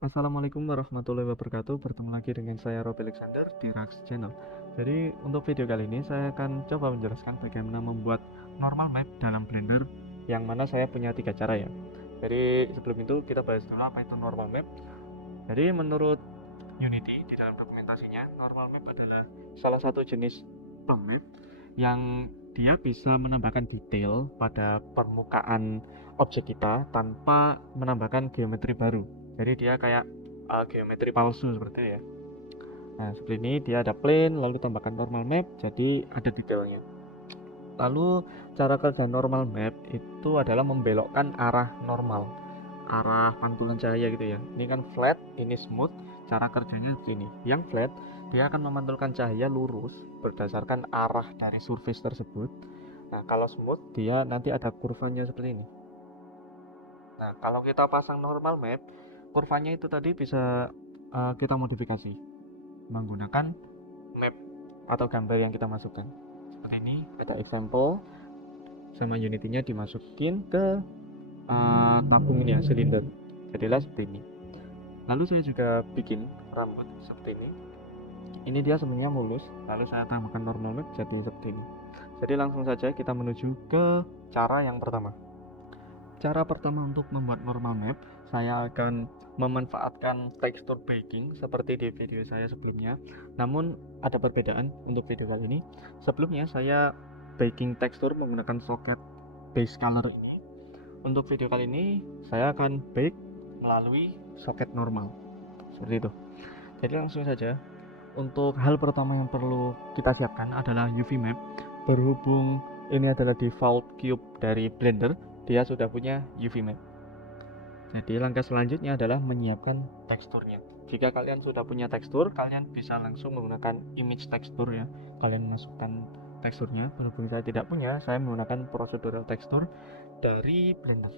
Assalamualaikum warahmatullahi wabarakatuh. Bertemu lagi dengan saya Rob Alexander di Rax Channel. Jadi untuk video kali ini saya akan coba menjelaskan bagaimana membuat normal map dalam Blender, yang mana saya punya 3 cara ya. Jadi sebelum itu kita bahas dulu apa itu normal map. Jadi menurut Unity di dalam dokumentasinya, normal map adalah salah satu jenis plane map yang dia bisa menambahkan detail pada permukaan objek kita tanpa menambahkan geometri baru. Jadi dia kayak geometri palsu seperti itu ya. Nah, seperti ini dia ada plane lalu tambahkan normal map jadi ada detailnya. Lalu cara kerja normal map itu adalah membelokkan arah normal, arah pantulan cahaya gitu ya. Ini kan flat, ini smooth. Cara kerjanya begini. Yang flat dia akan memantulkan cahaya lurus berdasarkan arah dari surface tersebut. Nah, kalau smooth dia nanti ada kurvanya seperti ini. Nah, kalau kita pasang normal map, kurvanya itu tadi bisa kita modifikasi menggunakan map atau gambar yang kita masukkan. Seperti ini, ada example sama unity-nya dimasukin ke tabung ini ya, silinder. Jadilah seperti ini. Lalu saya juga bikin rambut seperti ini. Ini dia sebenarnya mulus, lalu saya tambahkan normal map jadi seperti ini. Jadi langsung saja kita menuju ke cara yang pertama. Cara pertama untuk membuat normal map, saya akan memanfaatkan tekstur baking seperti di video saya sebelumnya. Namun ada perbedaan untuk video kali ini. Sebelumnya saya baking tekstur menggunakan soket base color ini. Untuk video kali ini saya akan bake melalui soket normal. Seperti itu. Jadi langsung saja. Untuk hal pertama yang perlu kita siapkan adalah UV map. Berhubung ini adalah default cube dari Blender, dia sudah punya UV map. Jadi langkah selanjutnya adalah menyiapkan teksturnya. Jika kalian sudah punya tekstur, kalian bisa langsung menggunakan image tekstur ya. Kalian masukkan teksturnya. Berhubung saya tidak punya, saya menggunakan procedural tekstur dari Blender.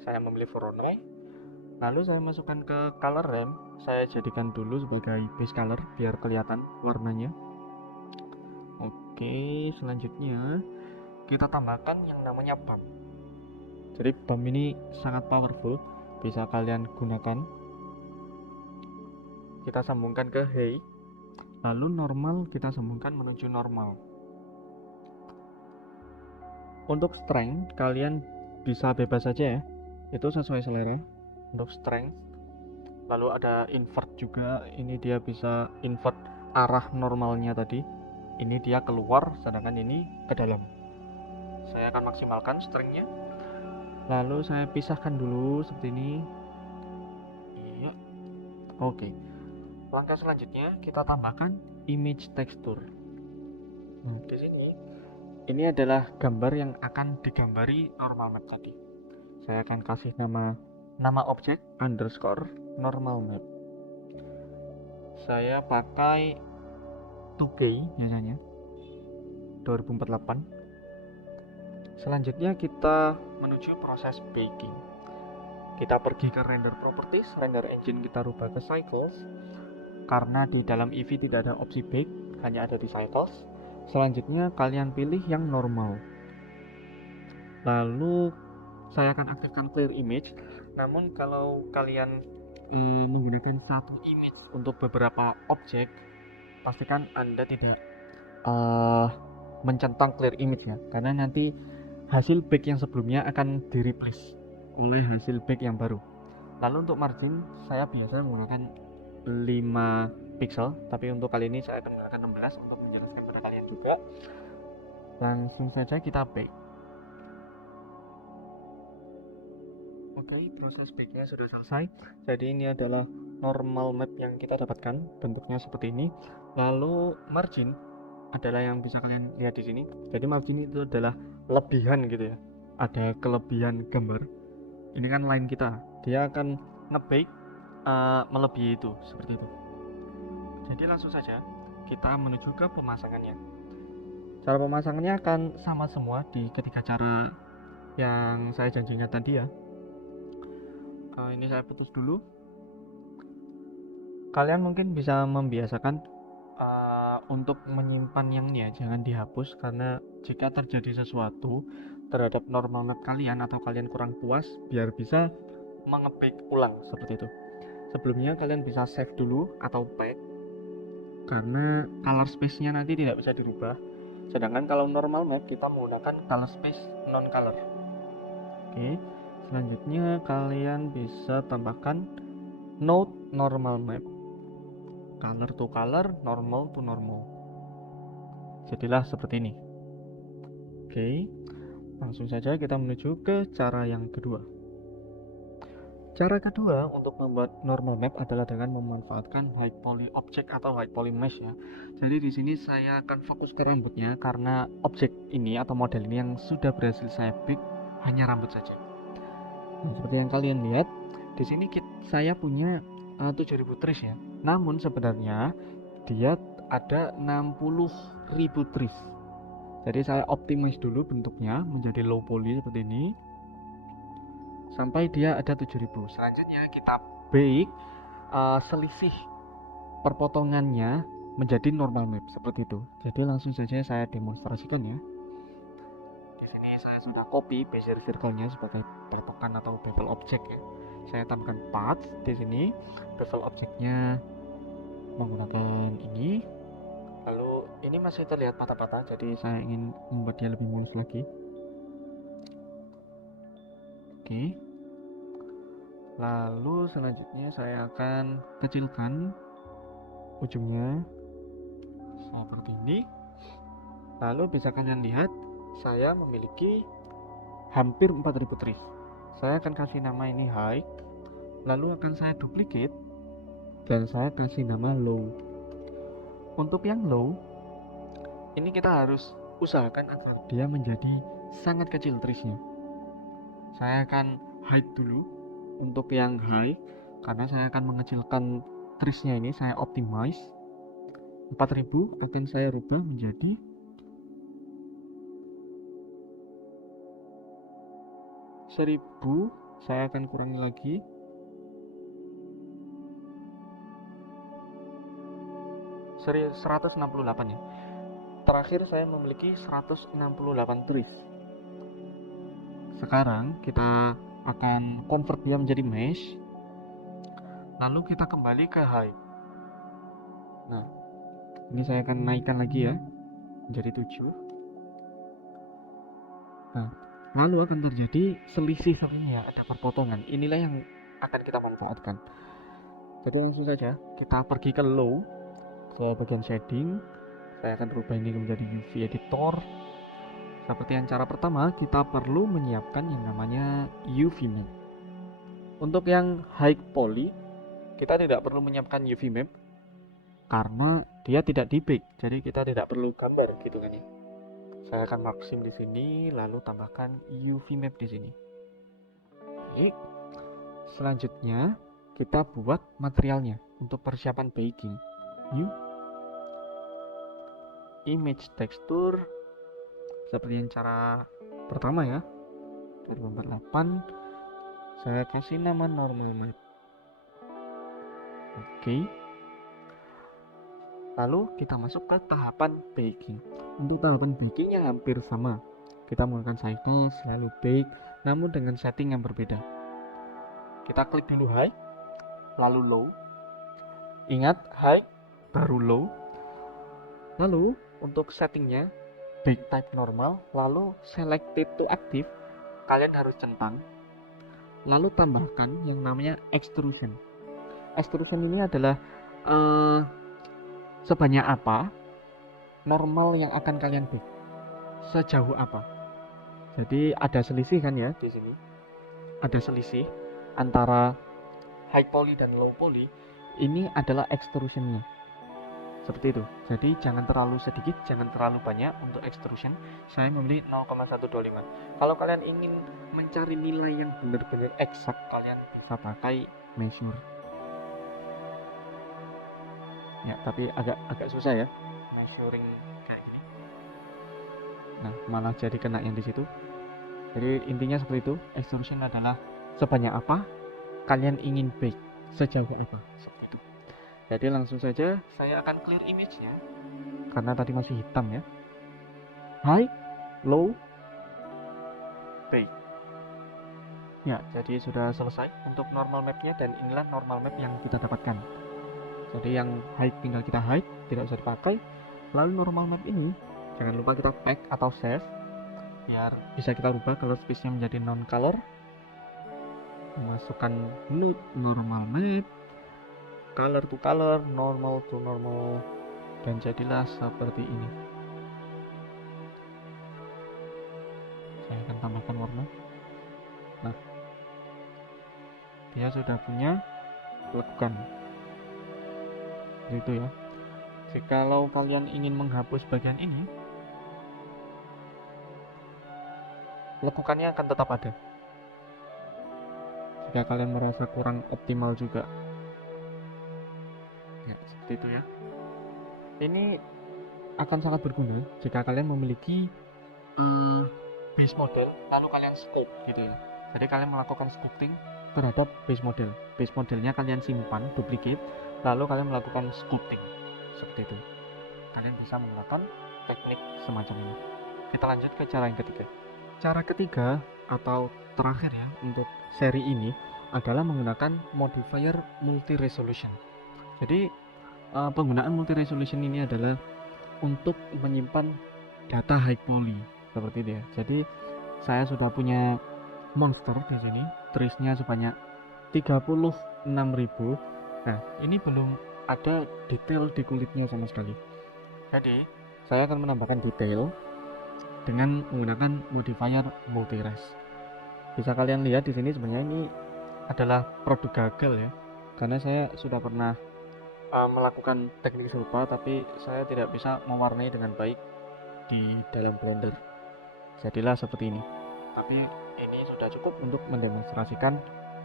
Saya memilih Voronoi, lalu saya masukkan ke color ramp. Saya jadikan dulu sebagai base color biar kelihatan warnanya. Oke, selanjutnya kita tambahkan yang namanya bump. Jadi bump ini sangat powerful, bisa kalian gunakan. Kita sambungkan ke hay, lalu normal kita sambungkan menuju normal. Untuk strength kalian bisa bebas saja ya, itu sesuai selera. Untuk strength, lalu ada invert juga, ini dia bisa invert arah normalnya tadi. Ini dia keluar, sedangkan ini ke dalam. Saya akan maksimalkan strengthnya. Lalu saya pisahkan dulu seperti ini. Iya. Oke. Langkah selanjutnya kita tambahkan image texture. Nah, di sini ini adalah gambar yang akan digambari normal map tadi. Saya akan kasih nama objek underscore normal map. Saya pakai 2K biasanya 2048. Selanjutnya kita menuju proses baking. Kita pergi ke render properties, render engine kita rubah ke cycles. Karena di dalam Eevee tidak ada opsi bake, hanya ada di cycles. Selanjutnya kalian pilih yang normal. Lalu saya akan aktifkan clear image. Namun kalau kalian menggunakan satu image untuk beberapa objek, pastikan Anda tidak mencentang clear image ya, karena nanti hasil bake yang sebelumnya akan di replace oleh hasil bake yang baru. Lalu untuk margin saya biasa menggunakan 5 pixel, tapi untuk kali ini saya akan menggunakan 16 untuk menjelaskan pada kalian juga. Langsung saja kita bake. Oke, proses bake-nya sudah selesai. Jadi ini adalah normal map yang kita dapatkan, bentuknya seperti ini. Lalu margin adalah yang bisa kalian lihat di sini. Jadi margin itu adalah lebihan gitu ya. Ada kelebihan gambar. Ini kan line kita, dia akan nge-bake melebihi itu, seperti itu. Jadi langsung saja kita menuju ke pemasangannya. Cara pemasangannya akan sama semua di ketiga cara yang saya janjinya tadi ya. Ini saya putus dulu. Kalian mungkin bisa membiasakan untuk menyimpan yang ini ya, jangan dihapus, karena jika terjadi sesuatu terhadap normal map kalian atau kalian kurang puas, biar bisa mengebake ulang seperti itu. Sebelumnya kalian bisa save dulu atau back, karena color space-nya nanti tidak bisa dirubah. Sedangkan kalau normal map kita menggunakan color space non color. Oke, selanjutnya kalian bisa tambahkan node normal map, color to color, normal to normal. Jadilah seperti ini. Oke, langsung saja kita menuju ke cara yang kedua. Cara kedua untuk membuat normal map adalah dengan memanfaatkan high poly object atau high poly mesh ya. Jadi di sini saya akan fokus ke rambutnya karena objek ini atau model ini yang sudah berhasil saya pick hanya rambut saja. Nah, seperti yang kalian lihat di sini saya punya 7000 trace ya. Namun sebenarnya dia ada 60.000 trace. Jadi saya optimize dulu bentuknya menjadi low poly seperti ini sampai dia ada 7000. Selanjutnya kita bake selisih perpotongannya menjadi normal map seperti itu. Jadi langsung saja saya demonstrasikan ya. Di sini saya sudah copy bezier circle-nya sebagai patokan atau bevel object ya. Saya tambahkan path di sini, bevel object-nya menggunakan ini. Lalu ini masih terlihat patah-patah, jadi saya ingin membuat dia lebih mulus lagi. Oke. Lalu selanjutnya saya akan kecilkan ujungnya seperti ini. Lalu bisa kalian lihat saya memiliki hampir 4000 trees. Saya akan kasih nama ini high, lalu akan saya duplicate dan saya kasih nama low. Untuk yang low ini kita harus usahakan agar dia menjadi sangat kecil treesnya. Saya akan hide dulu untuk yang high karena saya akan mengecilkan treesnya ini. Saya optimize 4000 akan saya rubah menjadi 1000. Saya akan kurangi lagi 168 ya. Terakhir saya memiliki 168 trees. Sekarang kita akan convert dia menjadi mesh, lalu kita kembali ke high. Nah, ini saya akan naikkan lagi ya menjadi 7. Nah, lalu akan terjadi selisih ya, ada perpotongan. Inilah yang akan kita manfaatkan. Jadi langsung saja kita pergi ke low, ke bagian shading. Saya akan rubah ini menjadi UV editor. Seperti yang cara pertama, kita perlu menyiapkan yang namanya UV map. Untuk yang high poly, kita tidak perlu menyiapkan UV map karena dia tidak di bake, jadi kita tidak perlu gambar gitu kan ya. Saya akan maksim di sini, lalu tambahkan UV map di sini. Oke. Selanjutnya kita buat materialnya untuk persiapan baking. New image texture seperti yang cara pertama ya. 2048 saya kasih nama normal map. Oke. Lalu kita masuk ke tahapan baking. Untuk tahapan bakingnya hampir sama. Kita menggunakan cycle selalu bake, namun dengan setting yang berbeda. Kita klik dulu high, lalu low. Ingat high baru low. Lalu untuk settingnya bake type normal, lalu selected to active, kalian harus centang. Lalu tambahkan yang namanya extrusion. Extrusion ini adalah sebanyak apa normal yang akan kalian bake, sejauh apa. Jadi ada selisih kan ya di sini. Ada selisih antara high poly dan low poly. Ini adalah extrusionnya. Seperti itu. Jadi jangan terlalu sedikit, jangan terlalu banyak untuk extrusion. Saya memilih 0,125. Kalau kalian ingin mencari nilai yang benar-benar eksak, kalian bisa pakai measure. Ya, tapi agak susah ya measuring kayak gini. Nah, malah jadi kena yang di situ. Jadi intinya seperti itu. Extrusion adalah sebanyak apa kalian ingin bake, sejauh apa. Jadi langsung saja saya akan clear image-nya karena tadi masih hitam ya. High, low, bake. Ya, jadi sudah selesai untuk normal mapnya, dan inilah normal map yang kita dapatkan. Jadi yang hide tinggal kita hide, tidak usah dipakai. Lalu normal map ini jangan lupa kita pack atau save, biar bisa kita rubah color space-nya menjadi non color. Masukkan node normal map, color to color, normal to normal, dan jadilah seperti ini. Saya akan tambahkan warna. Nah, dia sudah punya lekukan. Itu ya. Jikalau kalian ingin menghapus bagian ini, lekukannya akan tetap ada. Jika kalian merasa kurang optimal juga, ya seperti itu ya. Ini akan sangat berguna jika kalian memiliki base model lalu kalian scope gitu ya. Jadi kalian melakukan sculpting terhadap base model. Base modelnya kalian simpan, duplicate, lalu kalian melakukan sculpting seperti itu. Kalian bisa menggunakan teknik semacam ini. Kita lanjut ke cara yang ketiga. Cara ketiga atau terakhir ya untuk seri ini adalah menggunakan modifier multi resolution. Jadi penggunaan multi resolution ini adalah untuk menyimpan data high poly seperti itu ya. Jadi saya sudah punya monster di sini, trees-nya sebanyak 36.000. Nah, ini belum ada detail di kulitnya sama sekali. Jadi, saya akan menambahkan detail dengan menggunakan modifier multi res. Bisa kalian lihat di sini sebenarnya ini adalah produk gagal ya. Karena saya sudah pernah melakukan teknik serupa, tapi saya tidak bisa mewarnai dengan baik di dalam Blender. Jadilah seperti ini. Tapi ini sudah cukup untuk mendemonstrasikan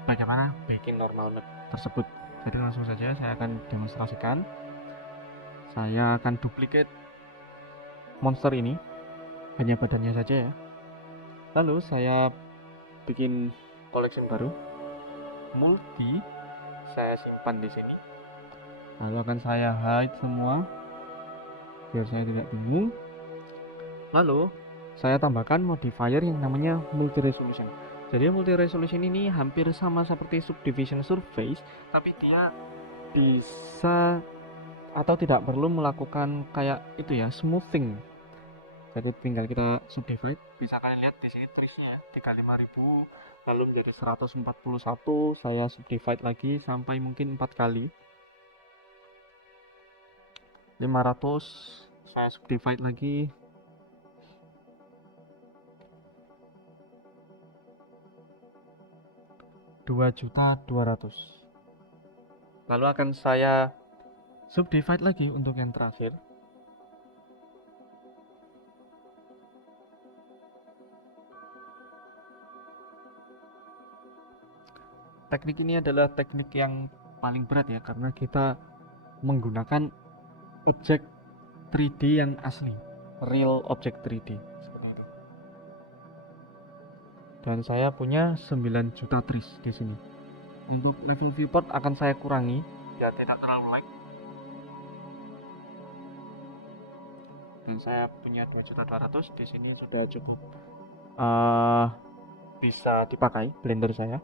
bagaimana bikin normal map tersebut. Jadi langsung saja saya akan demonstrasikan. Saya akan duplicate monster ini, hanya badannya saja ya. Lalu saya bikin collection baru, multi, saya simpan di sini. Lalu akan saya hide semua biar saya tidak bingung. Lalu saya tambahkan modifier yang namanya multi resolution. Jadi multi resolution ini hampir sama seperti subdivision surface, tapi dia bisa atau tidak perlu melakukan kayak itu ya, smoothing. Jadi tinggal kita subdivide. Bisa kalian lihat di sini tulisnya 35.000 lalu menjadi 141. Saya subdivide lagi sampai mungkin 4 kali. 500 saya subdivide lagi. 2.200.000. Lalu akan saya subdivide lagi untuk yang terakhir. Teknik ini adalah teknik yang paling berat ya, karena kita menggunakan objek 3D yang asli, real object 3D seperti itu. Dan saya punya 9 juta trees di sini. Untuk level viewport akan saya kurangi biar tidak terlalu lag. Dan saya punya 2.200.000 di sini sudah cukup bisa dipakai Blender saya.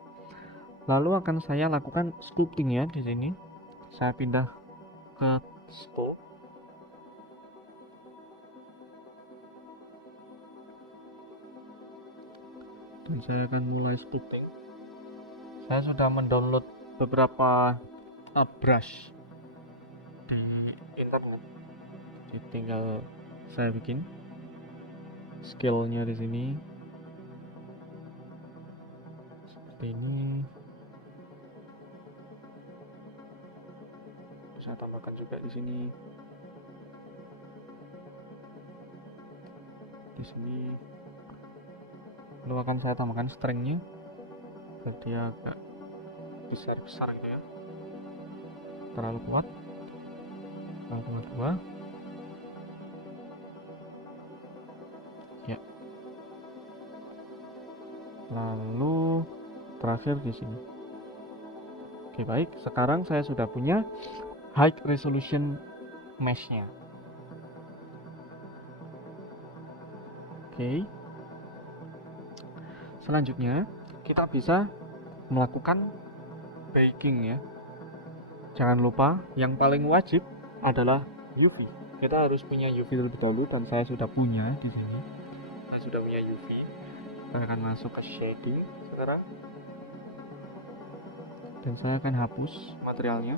Lalu akan saya lakukan sculpting ya di sini. Saya pindah ke scope. Dan saya akan mulai sculpting. Saya sudah mendownload beberapa brush di internet. Jadi tinggal saya bikin scale-nya di sini seperti ini. Saya tambahkan juga di sini. Di sini. Lalu akan saya tambahkan strength-nya biar dia agak besar-besar gitu ya. Terlalu kuat. Terlalu dua. Ya. Lalu terakhir di sini. Oke, baik. Sekarang saya sudah punya high resolution mesh-nya. Oke. Selanjutnya kita bisa melakukan baking ya. Jangan lupa yang paling wajib adalah UV. Kita harus punya UV terlebih dahulu, dan saya sudah punya di sini. Saya sudah punya UV. Saya akan masuk ke shading sekarang, dan saya akan hapus materialnya.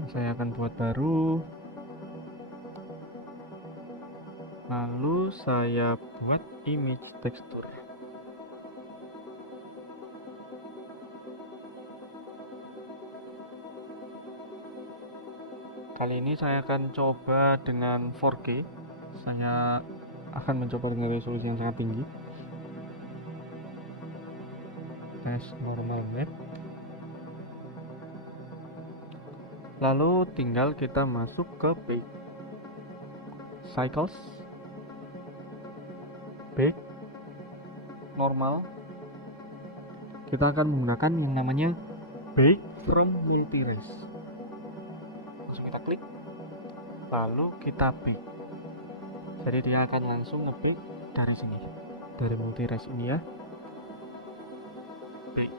Dan saya akan buat baru. Lalu saya buat image tekstur. Kali ini saya akan coba dengan 4K. Saya akan mencoba dengan resolusi yang sangat tinggi. Tes normal map. Lalu tinggal kita masuk ke bake cycles, bake normal. Kita akan menggunakan yang namanya bake from multi-race. Langsung kita klik, lalu kita bake. Jadi dia akan langsung nge-bake dari sini, dari multi-race ini ya. Bake.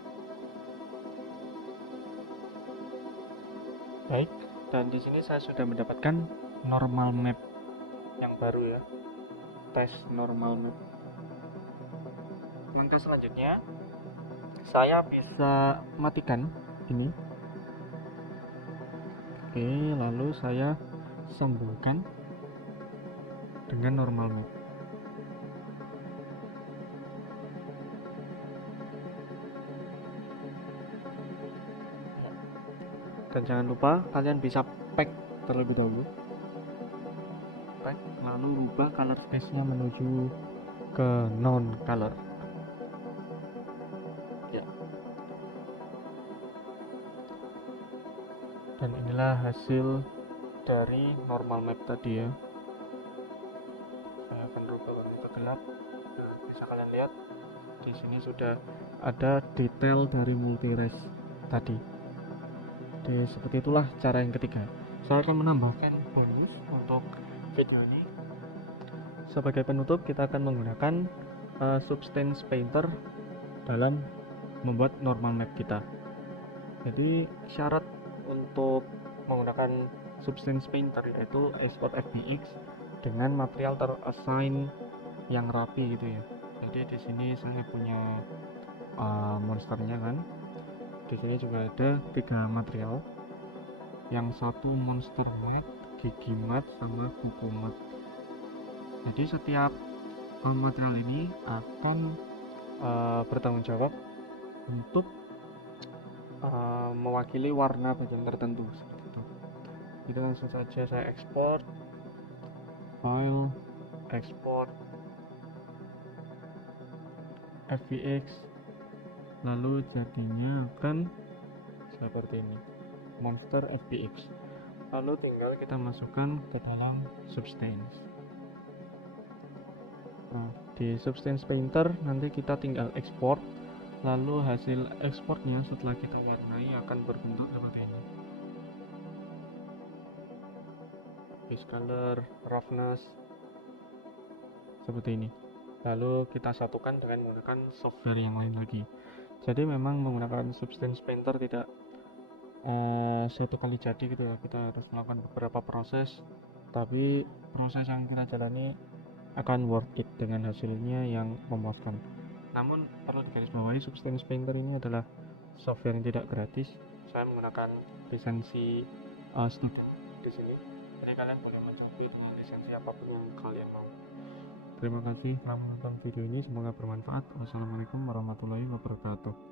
Baik, dan di sini saya sudah mendapatkan normal map yang baru ya. Tes normal map. Langkah selanjutnya, saya bisa matikan ini. Oke, lalu saya sambungkan dengan normal map. Dan jangan lupa kalian bisa pack terlebih dahulu. Pack, lalu rubah color space-nya menuju ke non color. Ya. Dan inilah hasil dari normal map tadi ya. Saya akan rubah warna ke gelap. Nah, bisa kalian lihat di sini sudah ada detail dari multi-race tadi. Jadi seperti itulah cara yang ketiga. Saya akan menambahkan bonus untuk video ini. Sebagai penutup, kita akan menggunakan Substance Painter dalam membuat normal map kita. Jadi syarat untuk menggunakan Substance Painter yaitu export FBX dengan material terassign yang rapi gitu ya. Jadi di sini saya punya monsternya kan. Di sini juga ada 3 material. Yang satu monster matte, gigi matte, sama kuku matte. Jadi setiap material ini akan bertanggung jawab untuk mewakili warna bagian tertentu seperti itu. Jadi langsung saja saya ekspor, file, ekspor, FBX, lalu jadinya akan seperti ini, monster FBX. Lalu tinggal kita masukkan ke dalam Substance. Nah, di Substance Painter nanti kita tinggal ekspor, lalu hasil ekspornya setelah kita warnai akan berbentuk seperti ini. Base color, roughness, seperti ini. Lalu kita satukan dengan menggunakan software yang lain lagi. Jadi memang menggunakan Substance Painter tidak satu kali jadi gitu ya. Kita harus melakukan beberapa proses, tapi proses yang kita jalani akan worth it dengan hasilnya yang memuaskan. Namun perlu digarisbawahi, Substance Painter ini adalah software yang tidak gratis. Saya menggunakan lisensi student di sini. Jadi kalian boleh mencari dengan lisensi apapun yang kalian mau. Terima kasih telah menonton video ini, semoga bermanfaat. Wassalamualaikum warahmatullahi wabarakatuh.